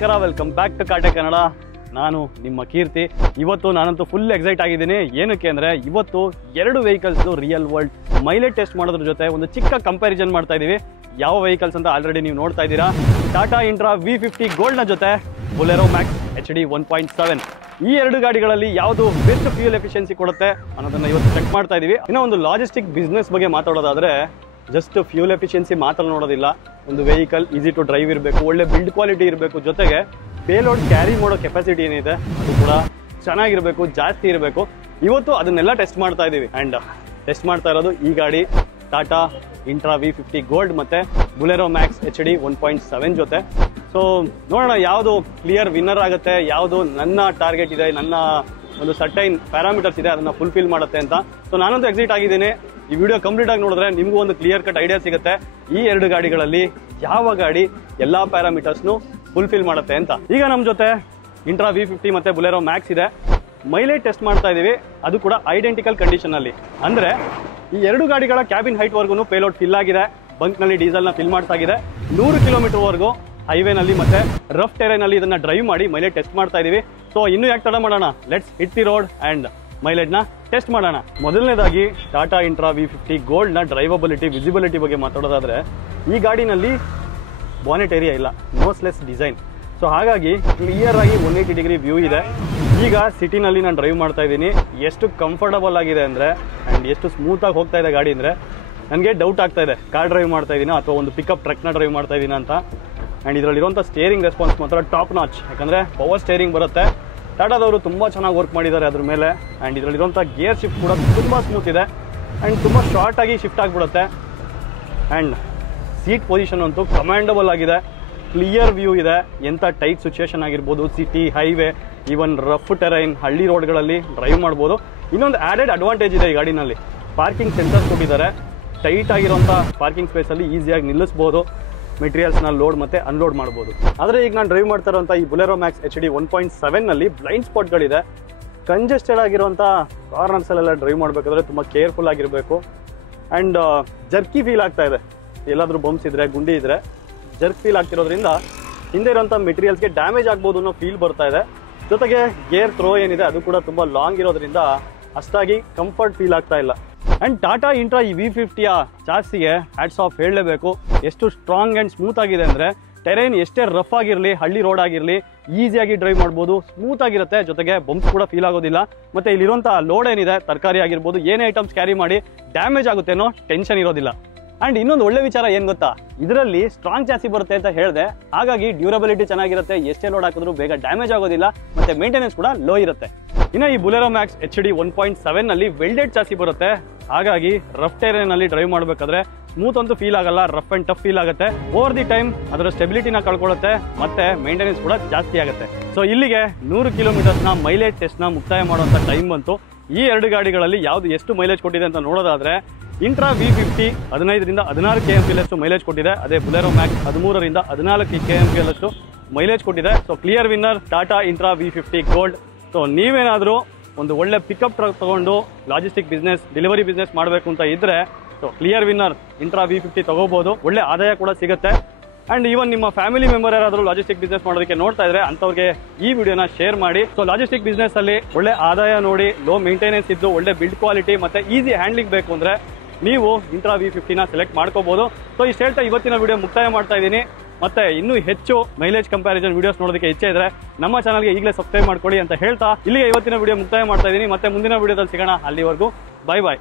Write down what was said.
ನಮಸ್ಕಾರ, welcome back to Kaate Kannada. ನಾನು ನಿಮ್ಮ ಕೀರ್ತಿ. ಇವತ್ತು ನಾನಂತೂ ಫುಲ್ ಎಕ್ಸೈಟ್ ಆಗಿದ್ದೀನಿ. ಏನಕ್ಕೆ ಅಂದರೆ ಇವತ್ತು ಎರಡು ವೆಹಿಕಲ್ಸ್ದು ರಿಯಲ್ ವರ್ಲ್ಡ್ ಮೈಲೇಜ್ ಟೆಸ್ಟ್ ಮಾಡೋದ್ರ ಜೊತೆ ಒಂದು ಚಿಕ್ಕ ಕಂಪ್ಯಾರಿಸನ್ ಮಾಡ್ತಾ ಇದ್ದೀವಿ. ಯಾವ ವೆಹಿಕಲ್ಸ್ ಅಂತ ಆಲ್ರೆಡಿ ನೀವು ನೋಡ್ತಾ ಇದ್ದೀರಾ. ಟಾಟಾ ಇಂಟ್ರಾ V50 ಗೋಲ್ಡ್ನ ಜೊತೆ ಬೊಲೆರೋ ಮ್ಯಾಕ್ಸ್ HD 1.7. ಈ ಎರಡು ಗಾಡಿಗಳಲ್ಲಿ ಯಾವುದು ಬೆಸ್ಟ್ ಫ್ಯೂಯಲ್ ಎಫಿಷಿಯನ್ಸಿ ಕೊಡುತ್ತೆ ಅನ್ನೋದನ್ನ ಇವತ್ತು ಚೆಕ್ ಮಾಡ್ತಾ ಇದ್ದೀವಿ. ಇನ್ನೂ ಒಂದು ಲಾಜಿಸ್ಟಿಕ್ ಬಿಸ್ನೆಸ್ ಬಗ್ಗೆ ಮಾತಾಡೋದಾದ್ರೆ ಜಸ್ಟ್ ಫ್ಯೂಲ್ ಎಫಿಷಿಯನ್ಸಿ ಮಾತ್ರ ನೋಡೋದಿಲ್ಲ. ಒಂದು ವೆಹಿಕಲ್ ಈಸಿ ಟು ಡ್ರೈವ್ ಇರಬೇಕು, ಒಳ್ಳೆ ಬಿಲ್ಡ್ ಕ್ವಾಲಿಟಿ ಇರಬೇಕು, ಜೊತೆಗೆ ಪೇಲೋಡ್ ಕ್ಯಾರಿ ಮಾಡೋ ಕೆಪಾಸಿಟಿ ಏನಿದೆ ಅದು ಕೂಡ ಚೆನ್ನಾಗಿರಬೇಕು, ಜಾಸ್ತಿ ಇರಬೇಕು. ಇವತ್ತು ಅದನ್ನೆಲ್ಲ ಟೆಸ್ಟ್ ಮಾಡ್ತಾ ಇದ್ದೀವಿ. ಆ್ಯಂಡ್ ಟೆಸ್ಟ್ ಮಾಡ್ತಾ ಇರೋದು ಈ ಗಾಡಿ ಟಾಟಾ ಇಂಟ್ರಾ V50 ಗೋಲ್ಡ್ ಮತ್ತು ಬೊಲೆರೋ ಮ್ಯಾಕ್ಸ್ HD 1.7 ಜೊತೆ. ಸೊ ನೋಡೋಣ ಯಾವುದು ಕ್ಲಿಯರ್ ವಿನ್ನರ್ ಆಗುತ್ತೆ, ಯಾವುದು ನನ್ನ ಟಾರ್ಗೆಟ್ ಇದೆ, ನನ್ನ ಒಂದು ಸರ್ಟೈನ್ ಪ್ಯಾರಾಮೀಟರ್ಸ್ ಇದೆ ಅದನ್ನು ಫುಲ್ಫಿಲ್ ಮಾಡುತ್ತೆ ಅಂತ. ಸೊ ನಾನಂತೂ ಎಕ್ಸೈಟ್ ಆಗಿದ್ದೀನಿ. ಈ ವಿಡಿಯೋ ಕಂಪ್ಲೀಟ್ ಆಗಿ ನೋಡಿದ್ರೆ ನಿಮಗೂ ಒಂದು ಕ್ಲಿಯರ್ ಕಟ್ ಐಡಿಯಾ ಸಿಗುತ್ತೆ ಈ ಎರಡು ಗಾಡಿಗಳಲ್ಲಿ ಯಾವ ಗಾಡಿ ಎಲ್ಲ ಪ್ಯಾರಾಮೀಟರ್ಸ್ನು ಫುಲ್ಫಿಲ್ ಮಾಡುತ್ತೆ ಅಂತ. ಈಗ ನಮ್ಮ ಜೊತೆ ಇಂಟ್ರಾ V50 ಮತ್ತು ಬೊಲೆರೋ ಮ್ಯಾಕ್ಸ್ ಇದೆ. ಮೈಲೇಜ್ ಟೆಸ್ಟ್ ಮಾಡ್ತಾ ಇದ್ದೀವಿ, ಅದು ಕೂಡ ಐಡೆಂಟಿಕಲ್ ಕಂಡೀಷನಲ್ಲಿ. ಅಂದರೆ ಈ ಎರಡು ಗಾಡಿಗಳ ಕ್ಯಾಬಿನ್ ಹೈಟ್ವರೆಗೂ ಪೇಲೋಡ್ ಫಿಲ್ ಆಗಿದೆ, ಬಂಕ್ನಲ್ಲಿ ಡೀಸೆಲ್ನ ಫಿಲ್ ಮಾಡ್ತಾಗಿದೆ. 100 ಕಿಲೋಮೀಟರ್ವರೆಗೂ ಹೈವೇನಲ್ಲಿ ಮತ್ತು ರಫ್ ಟೆರೈನಲ್ಲಿ ಇದನ್ನು ಡ್ರೈವ್ ಮಾಡಿ ಮೈಲೇಜ್ ಟೆಸ್ಟ್ ಮಾಡ್ತಾ ಇದ್ದೀವಿ. ಸೊ ಇನ್ನೂ ಯಾಕೆ ತಡ ಮಾಡೋಣ, let's hit the road and ಮೈಲೇಜ್ನ ಟೆಸ್ಟ್ ಮಾಡೋಣ. ಮೊದಲನೇದಾಗಿ ಟಾಟಾ ಇಂಟ್ರಾ V50 ಗೋಲ್ಡ್ನ ಡ್ರೈವಬಿಲಿಟಿ, ವಿಸಿಬಿಲಿಟಿ ಬಗ್ಗೆ ಮಾತಾಡೋದಾದರೆ ಈ ಗಾಡಿನಲ್ಲಿ ಬಾನೆಟ್ ಏರಿಯಾ ಇಲ್ಲ, ನೋಸ್ಲೆಸ್ ಡಿಸೈನ್. ಸೊ ಹಾಗಾಗಿ ಕ್ಲಿಯರ್ ಆಗಿ 180 ಡಿಗ್ರಿ ವ್ಯೂ ಇದೆ. ಈಗ ಸಿಟಿನಲ್ಲಿ ನಾನು ಡ್ರೈವ್ ಮಾಡ್ತಾ ಇದ್ದೀನಿ, ಎಷ್ಟು ಕಂಫರ್ಟಬಲ್ ಆಗಿದೆ ಅಂದರೆ ಆ್ಯಂಡ್ ಎಷ್ಟು ಸ್ಮೂತಾಗಿ ಹೋಗ್ತಾ ಇದೆ ಗಾಡಿ ಅಂದರೆ ನನಗೆ ಡೌಟ್ ಆಗ್ತಾ ಇದೆ ಕಾರ್ ಡ್ರೈವ್ ಮಾಡ್ತಾ ಇದ್ದೀನಾ ಅಥವಾ ಒಂದು ಪಿಕಪ್ ಟ್ರಕ್ನ ಡ್ರೈವ್ ಮಾಡ್ತಾ ಇದ್ದೀನ ಅಂತ. ಆ್ಯಂಡ್ ಇದರಲ್ಲಿರುವಂಥ ಸ್ಟೇರಿಂಗ್ ರೆಸ್ಪಾನ್ಸ್ ಮಾತ್ರ ಟಾಪ್ ನಾಚ್, ಯಾಕಂದರೆ ಪವರ್ ಸ್ಟೇರಿಂಗ್ ಬರುತ್ತೆ. ಟಾಟಾದವರು ತುಂಬ ಚೆನ್ನಾಗಿ ವರ್ಕ್ ಮಾಡಿದ್ದಾರೆ ಅದ್ರ ಮೇಲೆ. ಆ್ಯಂಡ್ ಇದರಲ್ಲಿರುವಂಥ ಗೇರ್ ಶಿಫ್ಟ್ ಕೂಡ ತುಂಬ ಸ್ಮೂತ್ ಇದೆ ಆ್ಯಂಡ್ ತುಂಬ ಶಾರ್ಟಾಗಿ ಶಿಫ್ಟ್ ಆಗಿಬಿಡುತ್ತೆ. ಆ್ಯಂಡ್ ಸೀಟ್ ಪೊಸಿಷನ್ ಅಂತೂ ಕಮ್ಯಾಂಡಬಲ್ ಆಗಿದೆ, ಕ್ಲಿಯರ್ ವ್ಯೂ ಇದೆ. ಎಂಥ ಟೈಟ್ ಸಿಚುಯೇಷನ್ ಆಗಿರ್ಬೋದು, city, highway, even rough terrain, ಹಳ್ಳಿ ರೋಡ್ಗಳಲ್ಲಿ ಡ್ರೈವ್ ಮಾಡ್ಬೋದು. ಇನ್ನೊಂದು ಆ್ಯಡೆಡ್ ಅಡ್ವಾಂಟೇಜ್ ಇದೆ ಈ ಗಾಡಿನಲ್ಲಿ, ಪಾರ್ಕಿಂಗ್ ಸೆನ್ಸರ್ಸ್ ಕೊಟ್ಟಿದ್ದಾರೆ. ಟೈಟ್ ಆಗಿರೋಂಥ ಪಾರ್ಕಿಂಗ್ ಸ್ಪೇಸಲ್ಲಿ ಈಸಿಯಾಗಿ ನಿಲ್ಲಿಸ್ಬೋದು, ಮೆಟೀರಿಯಲ್ಸ್ನ ಲೋಡ್ ಮತ್ತು ಅನ್ಲೋಡ್ ಮಾಡ್ಬೋದು. ಆದರೆ ಈಗ ನಾನು ಡ್ರೈವ್ ಮಾಡ್ತಾ ಇರೋಂಥ ಈ ಬೊಲೆರೋ ಮ್ಯಾಕ್ಸ್ HD 1.7ನಲ್ಲಿ ಬ್ಲೈಂಡ್ ಸ್ಪಾಟ್ಗಳಿದೆ. ಕಂಜೆಸ್ಟೆಡ್ ಆಗಿರುವಂಥ ಕಾರ್ನರ್ಸಲ್ಲೆಲ್ಲ ಡ್ರೈವ್ ಮಾಡಬೇಕಾದ್ರೆ ತುಂಬ ಕೇರ್ಫುಲ್ ಆಗಿರಬೇಕು. ಆ್ಯಂಡ್ ಜರ್ಕಿ ಫೀಲ್ ಆಗ್ತಾ ಇದೆ, ಎಲ್ಲಾದರೂ ಬಂಪ್ಸ್ ಇದ್ದರೆ, ಗುಂಡಿ ಇದ್ದರೆ ಜರ್ಕ್ ಫೀಲ್ ಆಗ್ತಿರೋದ್ರಿಂದ ಹಿಂದೆ ಇರೋಂಥ ಮೆಟೀರಿಯಲ್ಸ್ಗೆ ಡ್ಯಾಮೇಜ್ ಆಗ್ಬೋದು ಅನ್ನೋ ಫೀಲ್ ಬರ್ತಾ ಇದೆ. ಜೊತೆಗೆ ಗೇರ್ ಥ್ರೋ ಏನಿದೆ ಅದು ಕೂಡ ತುಂಬ ಲಾಂಗ್ ಇರೋದ್ರಿಂದ ಅಷ್ಟಾಗಿ ಕಂಫರ್ಟ್ ಫೀಲ್ ಆಗ್ತಾ ಇಲ್ಲ. ಆ್ಯಂಡ್ ಟಾಟಾ ಇಂಟ್ರಾ ಈ V50ಯ ಚಾಸಿಗೆ ಹ್ಯಾಟ್ಸ್ ಆಫ್ ಹೇಳಲೇಬೇಕು. ಎಷ್ಟು ಸ್ಟ್ರಾಂಗ್ ಆ್ಯಂಡ್ ಸ್ಮೂತ್ ಆಗಿದೆ ಅಂದರೆ ಟೆರೈನ್ ಎಷ್ಟೇ ರಫ್ ಆಗಿರಲಿ, ಹಳ್ಳಿ ರೋಡ್ ಆಗಿರಲಿ, ಈಸಿಯಾಗಿ ಡ್ರೈವ್ ಮಾಡ್ಬೋದು, ಸ್ಮೂತ್ ಆಗಿರುತ್ತೆ. ಜೊತೆಗೆ ಬಂಪ್ಸ್ ಕೂಡ ಫೀಲ್ ಆಗೋದಿಲ್ಲ. ಮತ್ತು ಇಲ್ಲಿರುವಂಥ ಲೋಡ್ ಏನಿದೆ, ತರಕಾರಿ ಆಗಿರ್ಬೋದು, ಏನೇ ಐಟಮ್ಸ್ ಕ್ಯಾರಿ ಮಾಡಿ ಡ್ಯಾಮೇಜ್ ಆಗುತ್ತೆ ಅನ್ನೋ ಟೆನ್ಷನ್ ಇರೋದಿಲ್ಲ. ಆ್ಯಂಡ್ ಇನ್ನೊಂದು ಒಳ್ಳೆ ವಿಚಾರ ಏನು ಗೊತ್ತಾ, ಇದರಲ್ಲಿ ಸ್ಟ್ರಾಂಗ್ ಚಾಸಿ ಬರುತ್ತೆ ಅಂತ ಹೇಳಿದೆ. ಹಾಗಾಗಿ ಡ್ಯೂರಬಿಲಿಟಿ ಚೆನ್ನಾಗಿರುತ್ತೆ, ಎಷ್ಟೇ ಲೋಡ್ ಹಾಕಿದ್ರೂ ಬೇಗ ಡ್ಯಾಮೇಜ್ ಆಗೋದಿಲ್ಲ ಮತ್ತು ಮೇಂಟೆನೆನ್ಸ್ ಕೂಡ ಲೋ ಇರುತ್ತೆ. ಇನ್ನು ಈ ಬೊಲೆರೋ ಮ್ಯಾಕ್ಸ್ HD 1.7ನಲ್ಲಿ ವೆಲ್ಡೆಡ್ ಚಾಸಿ ಬರುತ್ತೆ. ಹಾಗಾಗಿ ರಫ್ ಟೆರೈನಲ್ಲಿ ಡ್ರೈವ್ ಮಾಡಬೇಕಾದ್ರೆ ಸ್ಮೂತ್ ಅಂತೂ ಫೀಲ್ ಆಗಲ್ಲ, ರಫ್ ಆ್ಯಂಡ್ ಟಫ್ ಫೀಲ್ ಆಗುತ್ತೆ. ಓವರ್ ದಿ ಟೈಮ್ ಅದರ ಸ್ಟೆಬಿಲಿಟಿನ ಕಳ್ಕೊಳ್ಳುತ್ತೆ ಮತ್ತು ಮೇಂಟೆನೆನ್ಸ್ ಕೂಡ ಜಾಸ್ತಿ ಆಗುತ್ತೆ. ಸೊ ಇಲ್ಲಿಗೆ 100 ಕಿಲೋಮೀಟರ್ಸ್ನ ಮೈಲೇಜ್ ಟೆಸ್ಟ್ನ ಮುಕ್ತಾಯ ಮಾಡುವಂಥ ಟೈಮ್ ಬಂತು. ಈ ಎರಡು ಗಾಡಿಗಳಲ್ಲಿ ಯಾವುದು ಎಷ್ಟು ಮೈಲೇಜ್ ಕೊಟ್ಟಿದೆ ಅಂತ ನೋಡೋದಾದರೆ ಇಂಟ್ರಾ V50 15ರಿಂದ 16 kmpl ಮೈಲೇಜ್ ಕೊಟ್ಟಿದೆ. ಅದೇ ಬೊಲೆರೋ ಮ್ಯಾಕ್ಸ್ 13ರಿಂದ 14 kmpl ಮೈಲೇಜ್ ಕೊಟ್ಟಿದೆ. So clear winner Tata Intra V50 gold. So ನೀವೇನಾದರೂ ಒಂದು ಒಳ್ಳೆ ಪಿಕಪ್ ಟ್ರಕ್ ತೊಗೊಂಡು ಲಾಜಿಸ್ಟಿಕ್ ಬಿಸ್ನೆಸ್, ಡೆಲಿವರಿ ಬಿಸ್ನೆಸ್ ಮಾಡಬೇಕು ಅಂತ ಇದ್ದರೆ so clear winner intra V50 ತೊಗೋಬೋದು. ಒಳ್ಳೆ ಆದಾಯ ಕೂಡ ಸಿಗುತ್ತೆ. ಆ್ಯಂಡ್ ಈವನ್ ನಿಮ್ಮ ಫ್ಯಾಮಿಲಿ ಮೆಂಬರ್ ಯಾರಾದರೂ ಲಾಜಿಸ್ಟಿಕ್ ಬಿಸ್ನೆಸ್ ಮಾಡೋದಕ್ಕೆ ನೋಡ್ತಾ ಇದ್ರೆ ಅಂಥವ್ರಿಗೆ ಈ ವಿಡಿಯೋನ ಶೇರ್ ಮಾಡಿ. ಸೊ ಲಾಜಿಸ್ಟಿಕ್ ಬಿಸ್ನೆಸ್ಸಲ್ಲಿ ಒಳ್ಳೆ ಆದಾಯ ನೋಡಿ, ಲೋ ಮೇಂಟೆನೆನ್ಸ್ ಇದ್ದು, ಒಳ್ಳೆ ಬಿಲ್ಡ್ ಕ್ವಾಲಿಟಿ ಮತ್ತು ಈಸಿ ಹ್ಯಾಂಡ್ಲಿಂಗ್ ಬೇಕು ಅಂದರೆ ನೀವು ಇಂಟ್ರಾ V50ನ ಸೆಲೆಕ್ಟ್ ಮಾಡ್ಕೋಬೋದು. ಸೊ ಇಷ್ಟು ಹೇಳ್ತಾ ಇವತ್ತಿನ ವಿಡಿಯೋ ಮುಕ್ತಾಯ ಮಾಡ್ತಾ ಇದ್ದೀನಿ. ಮತ್ತೆ ಇನ್ನೂ ಹೆಚ್ಚು ಮೈಲೇಜ್ ಕಂಪ್ಯಾರಿಸನ್ ವಿಡಿಯೋಸ್ ನೋಡೋದಕ್ಕೆ ಇಚ್ಛೆ ಇದ್ರೆ ನಮ್ಮ ಚಾನಲ್ಗೆ ಈಗಲೇ ಸಬ್ಸ್ಕ್ರೈಬ್ ಮಾಡ್ಕೊಳ್ಳಿ ಅಂತ ಹೇಳ್ತಾ ಇಲ್ಲಿಗೆ ಇವತ್ತಿನ ವಿಡಿಯೋ ಮುಕ್ತಾಯ ಮಾಡ್ತಾ ಇದ್ದೀನಿ. ಮತ್ತೆ ಮುಂದಿನ ವಿಡಿಯೋದಲ್ಲಿ ಸಿಗೋಣ. ಅಲ್ಲಿವರೆಗೂ ಬೈ ಬಾಯ್.